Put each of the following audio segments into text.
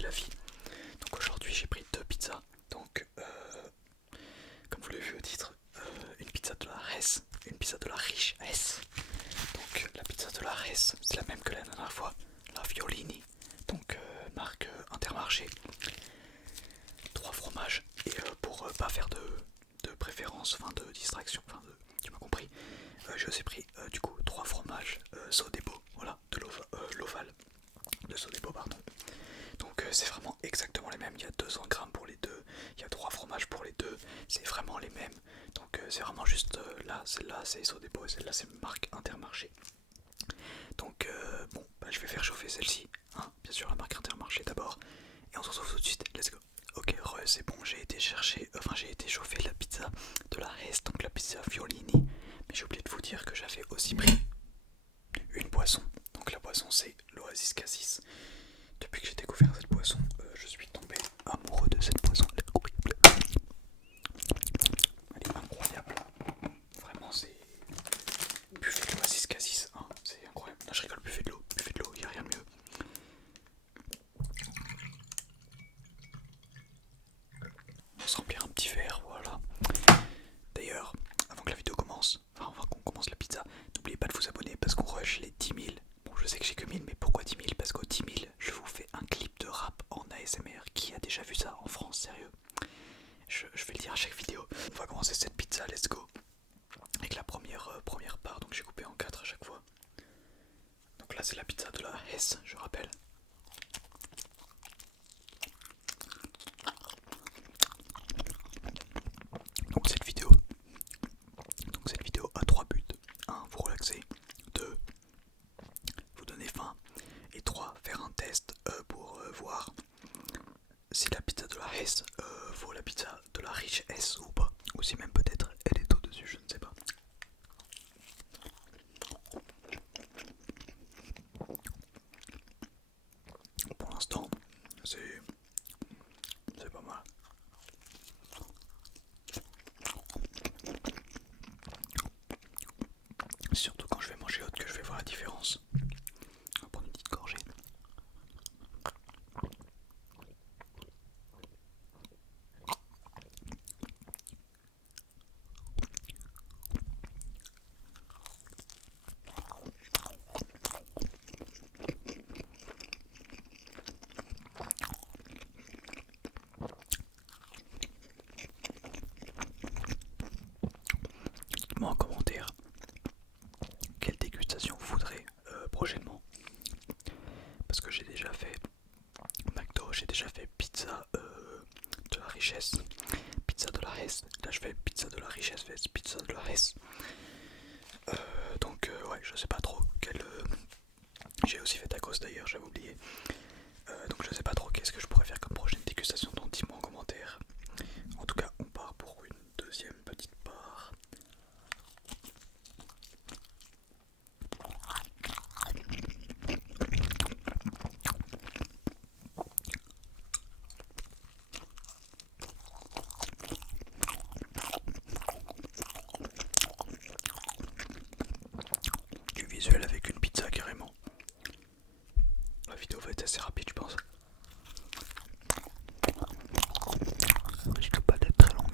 c'est la vie. Donc aujourd'hui j'ai pris 2 pizzas. Donc comme vous l'avez vu au titre, une pizza de la Res, une pizza de la riche S. Donc la pizza de la Res, c'est la même que la dernière fois, la Violini. Donc marque Intermarché. 3 fromages. Et pour pas faire de préférence, enfin de distraction, enfin tu m'as compris, j'ai aussi pris du coup 3 fromages Sodebo, voilà, de l'Oval, de Sodebo pardon. Donc c'est vraiment exactement les mêmes, il y a 200 grammes pour les deux, il y a 3 fromages pour les deux, c'est vraiment les mêmes. Donc c'est vraiment juste là, celle-là c'est Sodebo et celle-là c'est marque Intermarché. Donc bon, bah, je vais faire chauffer celle-ci, hein, bien sûr la marque Intermarché d'abord, et on se retrouve tout de suite, let's go. Ok, c'est bon, j'ai été chauffer la pizza de la Res, donc la pizza Violini. Mais j'ai oublié de vous dire que j'avais aussi pris une boisson. Donc la boisson c'est l'Oasis Cassis. Depuis que j'ai découvert cette boisson, je suis tombé amoureux de cette boisson. Elle est incroyable. Vraiment c'est... Buvez de l'Oasis Cassis, hein, c'est incroyable. Non, je rigole, buvez de l'eau, y a rien de mieux. On va se remplir un petit verre, voilà. D'ailleurs, avant que la vidéo commence, enfin avant qu'on commence la pizza, n'oubliez pas de vous abonner parce qu'on rush les 10 000. Bon, je sais que j'ai que 1000, mais pourquoi 10 000? Parce qu'au 10 000, je vous fais un clip de rap en ASMR. Qui a déjà vu ça en France, sérieux? Je vais le dire à chaque vidéo. On va commencer cette pizza, let's go. Avec la première part, donc j'ai coupé en 4 à chaque fois. Donc là, c'est la pizza de la Hesse, je rappelle. Donc cette vidéo a 3 buts. 1. Vous relaxer. 2. Vous donner faim. Et 3. Faire un test pour voir si la pizza de la Hesse vaut la pizza de la riche S ou pas. Ou si même peut-être elle est au-dessus, je ne sais pas. Pour l'instant, c'est pas mal. Surtout quand je vais manger autre que je vais voir la différence. On va prendre une petite gorgée. Dites-moi en commentaire quelle dégustation vous voudrez prochainement. Parce que j'ai déjà fait McDo, j'ai déjà fait pizza de la richesse, pizza de la Hesse. Là je fais pizza de la richesse, pizza de la Hesse. Donc ouais, je sais pas trop quel... J'ai aussi fait tacos d'ailleurs, j'avais oublié. Donc je sais pas trop qu'est-ce que je pourrais faire comme prochaine dégustation, donc dis-moi en commentaire. En tout cas, on part pour une deuxième petite part. Du visuel avec une pizza carrément. La vidéo va être assez rapide, je pense. Risque pas d'être très longue.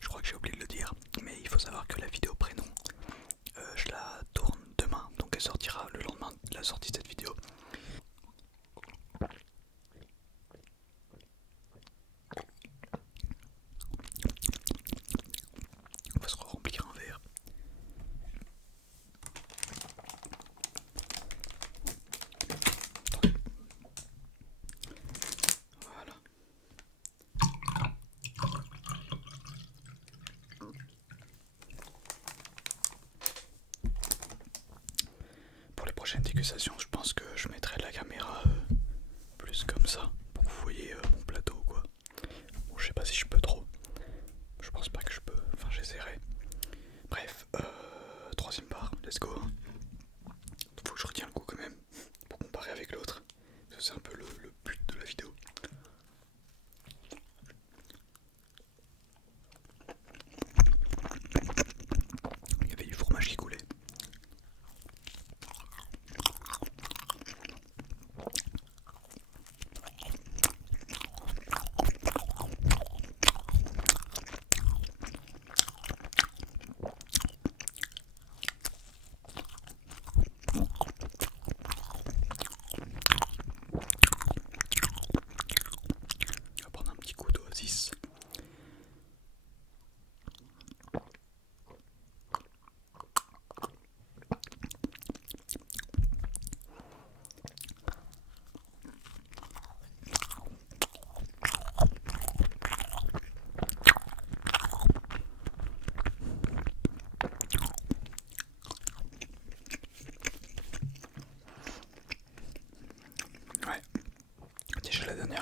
Je crois que j'ai oublié de le dire, mais il faut savoir que la vidéo prénom, je la tourne demain, donc elle sortira le lendemain de la sortie de cette vidéo. On va se remplir un verre. Voilà. Pour les prochaines dégustations, je pense que je mettrai la caméra plus comme ça, pour que vous voyez mon plateau quoi. Bon, je sais pas si je peux trop. Je pense pas que je peux, enfin j'essaierai. Bref, troisième part, let's go.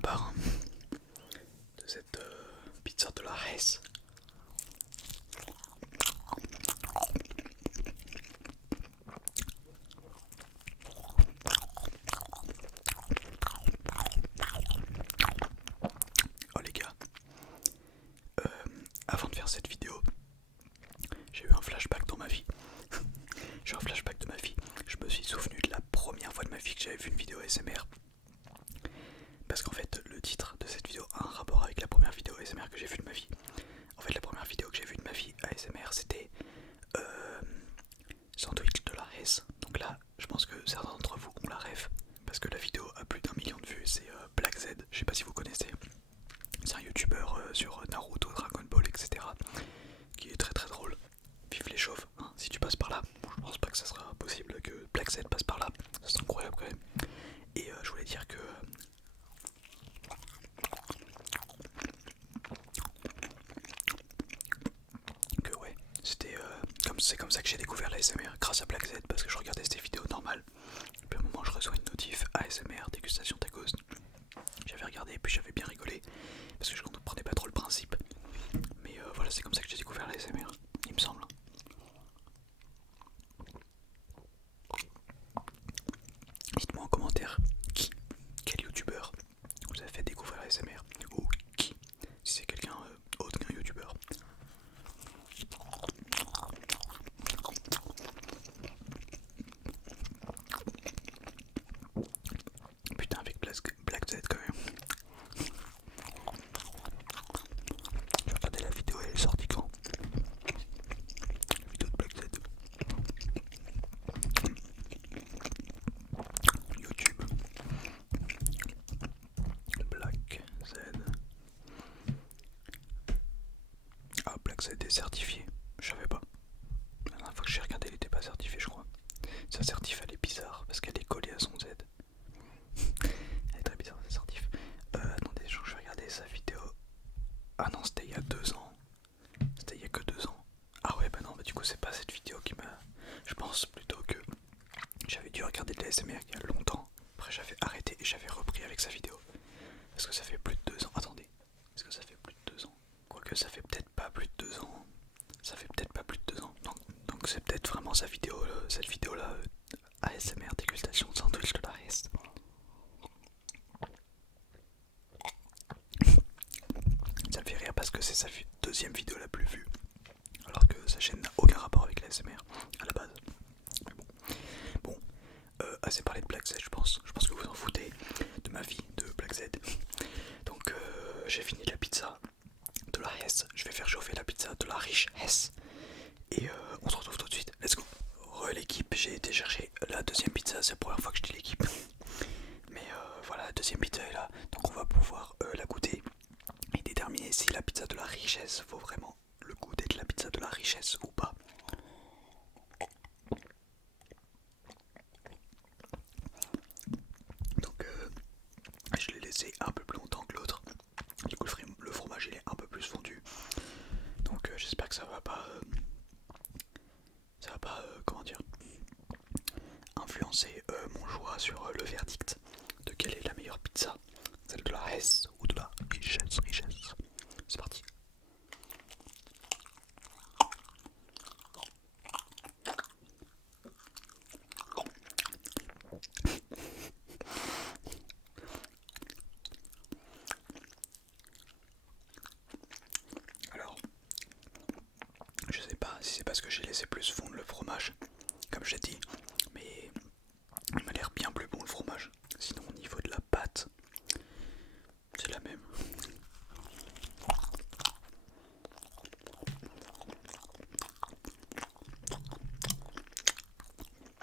part hein, de cette pizza de la Hesse. Oh les gars, avant de faire cette vidéo, j'ai eu un flashback dans ma vie. J'ai eu un flashback de ma vie. Je me suis souvenu de la première fois de ma vie que j'avais vu une vidéo ASMR. Parce qu'en fait, le titre de cette vidéo a un rapport avec la première vidéo ASMR que j'ai vue de ma vie. En fait, la première vidéo que j'ai vue de ma vie ASMR, c'était Sandwich de la Hesse. Donc là, je pense que certains d'entre vous ont la ref. Parce que la vidéo a plus d'1 million de vues. C'est Black Z, je sais pas si vous connaissez. C'est un youtubeur sur Naruto, Dragon Ball, etc. Qui est très très drôle. Vive les chauves, hein. Si tu passes par là, je pense pas que ça sera possible que Black Z passe par là. Ça serait incroyable quand même. Et je voulais dire que ouais, c'était c'est comme ça que j'ai découvert l'ASMR, grâce à Black Z, parce que je regardais ces vidéos normales. Puis à un moment je reçois une notif ASMR, dégustation tacos. J'avais regardé et puis j'avais bien rigolé, parce que je comprenais pas trop le principe. Mais voilà, c'est comme ça que j'ai découvert l'ASMR, il me semble. Dites-moi en commentaire quel youtubeur vous a fait découvrir l'ASMR, ou qui, si c'est quelqu'un autre qu'un youtubeur. Putain, avec Black Z quand même. J'ai regardé la vidéo, elle est sortie quand? La vidéo de Black Z. YouTube. Black Z. Ah, Black Z est certifié. Je savais pas. La dernière fois que j'ai regardé, elle était pas certifiée, je crois. Sa certif, elle est bizarre parce qu'elle est collée à son Z. Elle est très bizarre, sa certif. Attendez, je vais regarder sa vidéo. Ah non, c'était il y a 2 ans. C'était il y a que 2 ans. Ah ouais, bah non, bah du coup, c'est pas cette vidéo qui m'a. Je pense plutôt que j'avais dû regarder de l'ASMR il y a longtemps. Après, j'avais arrêté et j'avais repris avec sa vidéo. Est-ce que ça fait plus de 2 ans? Attendez. Est-ce que ça fait plus de 2 ans? Quoique, ça fait peut-être pas plus de 2 ans. Ça fait peut-être pas plus de 2 ans. Donc c'est peut-être vraiment sa vidéo, cette vidéo-là. ASMR dégustation de sandwich de la Hesse. Ça me fait rire parce que c'est sa deuxième vidéo la plus vue. Alors que sa chaîne n'a aucun rapport avec l'ASMR à la base. Mais bon, assez parlé de Black Z, je pense. Je pense que vous en foutez de ma vie de Black Z. Donc j'ai fini la pizza de la Hesse. Je vais faire chauffer la pizza de la riche Hesse. Et on se retrouve tout de suite. Let's go. L'équipe, j'ai été chercher la deuxième pizza. C'est la première fois que je dis l'équipe. Mais voilà, la deuxième pizza est là. Donc on va pouvoir la goûter et déterminer si la pizza de la richesse vaut vraiment le goût d'être la pizza de la richesse ou pas. Donc je l'ai laissé un peu plus longtemps que l'autre. Du coup le fromage il est un peu plus fondu. Donc j'espère que ça va pas comment dire, influencer mon choix sur le verdict de quelle est la meilleure pizza, celle de la Hesse ou de la richesse. C'est parti. Alors, je sais pas si c'est parce que j'ai laissé plus fondre le fromage, comme j'ai dit, mais il m'a l'air bien plus bon le fromage. Sinon au niveau de la pâte, c'est la même.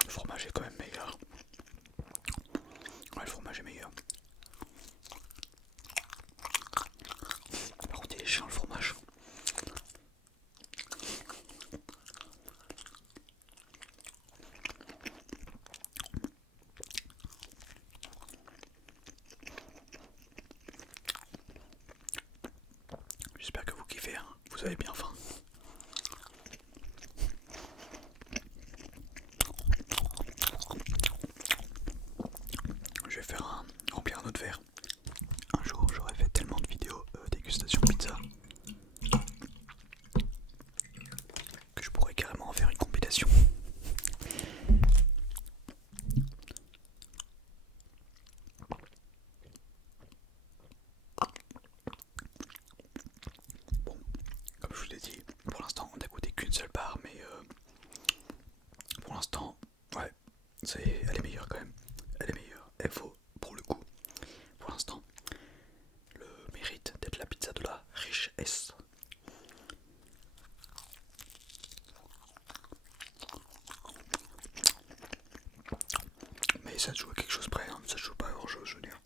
Le fromage est quand même meilleur. Ouais, le fromage est meilleur. Par contre il est chiant le fromage. elle est meilleure quand même. Elle est meilleure. Elle vaut pour le coup, pour l'instant, le mérite d'être la pizza de la richesse. Mais ça se joue à quelque chose près, hein. Ça se joue pas à grand chose, je veux dire.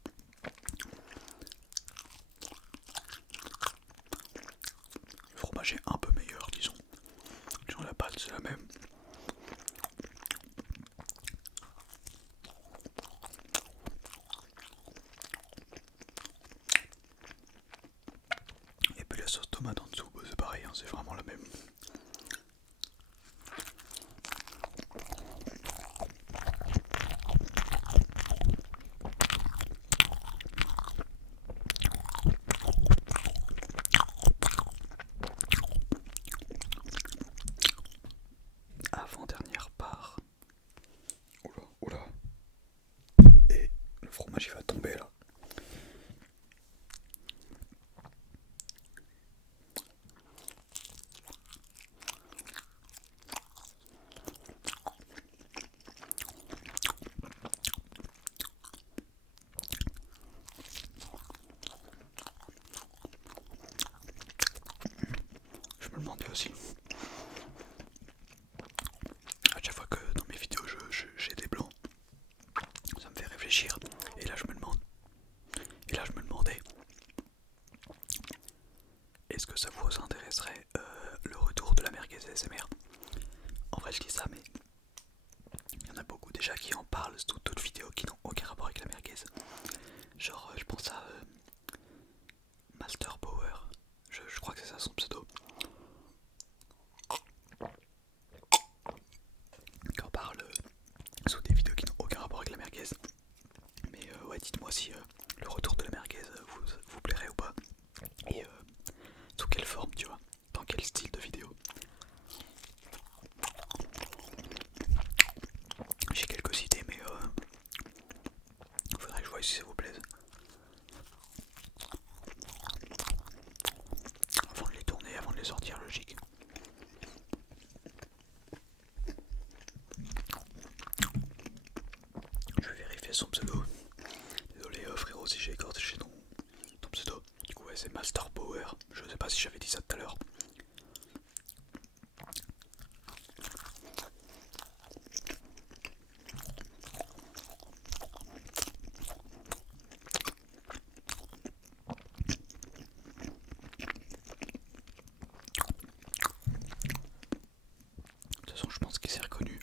Le fromage est un peu meilleur, disons. Disons la pâte c'est la même. Et puis la sauce tomate en dessous, c'est pareil, hein, c'est vraiment la même. Avant-dernière part. Oula, oula. Et le fromage il va tomber là. Je me demandais aussi. À chaque fois que dans mes vidéos j'ai des blancs, ça me fait réfléchir. Et là je me demande. Et là je me demandais. Est-ce que ça vous intéresserait le retour de la merguez ASMR? En vrai je dis ça mais il y en a beaucoup déjà qui en parlent sous d'autres vidéos qui n'ont aucun rapport avec la merguez. Genre je pense à Master Power, je crois que c'est ça son pseudo. Qui en parle sous des vidéos qui n'ont aucun rapport avec la merguez. Mais ouais, dites-moi si le retour de la merguez vous plairait ou pas. Et sous quelle forme, tu vois, dans quel style de vidéo. J'ai quelques idées mais faudrait que je voie si ça vous plaise. Avant de les tourner, avant de les sortir, logique. Je vais vérifier son pseudo. Désolé frérot si j'ai écorché ton pseudo. Du coup ouais c'est Master Power. Je sais pas si j'avais dit ça tout à l'heure. De toute façon je pense qu'il s'est reconnu.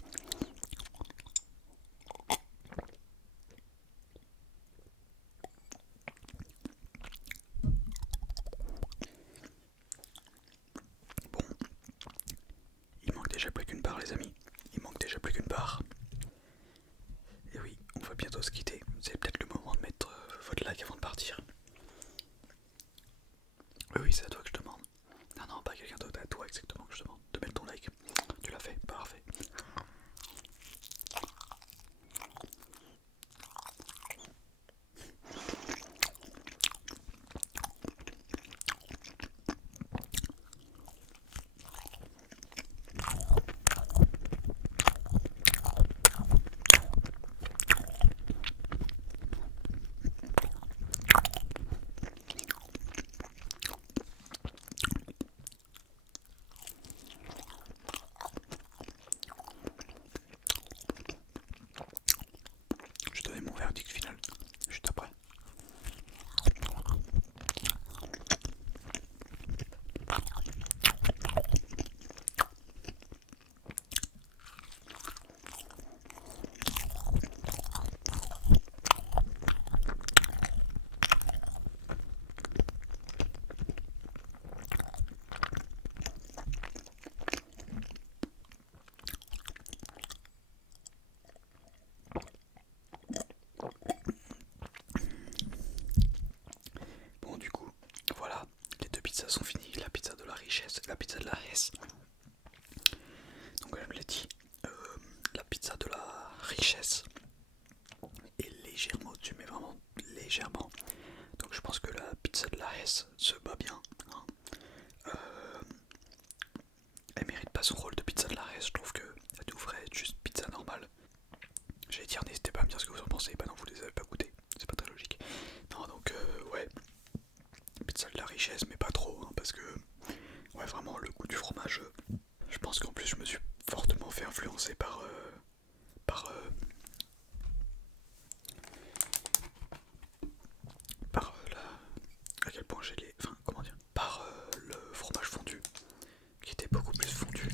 Bon, il manque déjà plus qu'une part les amis. Il manque déjà plus qu'une part. Et oui, on va bientôt se quitter. C'est peut-être le moment de mettre votre like avant de partir. Oui, c'est à toi que je demande. Non, non, pas quelqu'un d'autre, à toi exactement que je demande de mettre ton like. Tu l'as fait, parfait. Je vais donner mon verdict final juste après. Bon, du coup, voilà, les deux pizzas sont finies. La pizza de la richesse et la pizza de la Hesse. Donc, comme je l'ai dit, la pizza de la richesse est légèrement au-dessus, mais vraiment légèrement. Donc, je pense que la pizza de la Hesse se bat bien. Hein. Elle mérite pas son rôle de pizza de la Hesse. Je trouve qu'elle devrait être juste pizza normale. dire, n'hésitez pas à me dire ce que vous en pensez. Bah non, vous les avez pas goûtés, c'est pas très logique. Non, donc ouais, pizza de la richesse, mais pas trop, hein, parce que ouais, vraiment le goût du fromage. Je pense qu'en plus je me suis fortement fait influencer par, euh, à quel point j'ai les, enfin comment dire, par le fromage fondu, qui était beaucoup plus fondu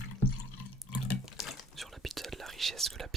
sur la pizza de la richesse que la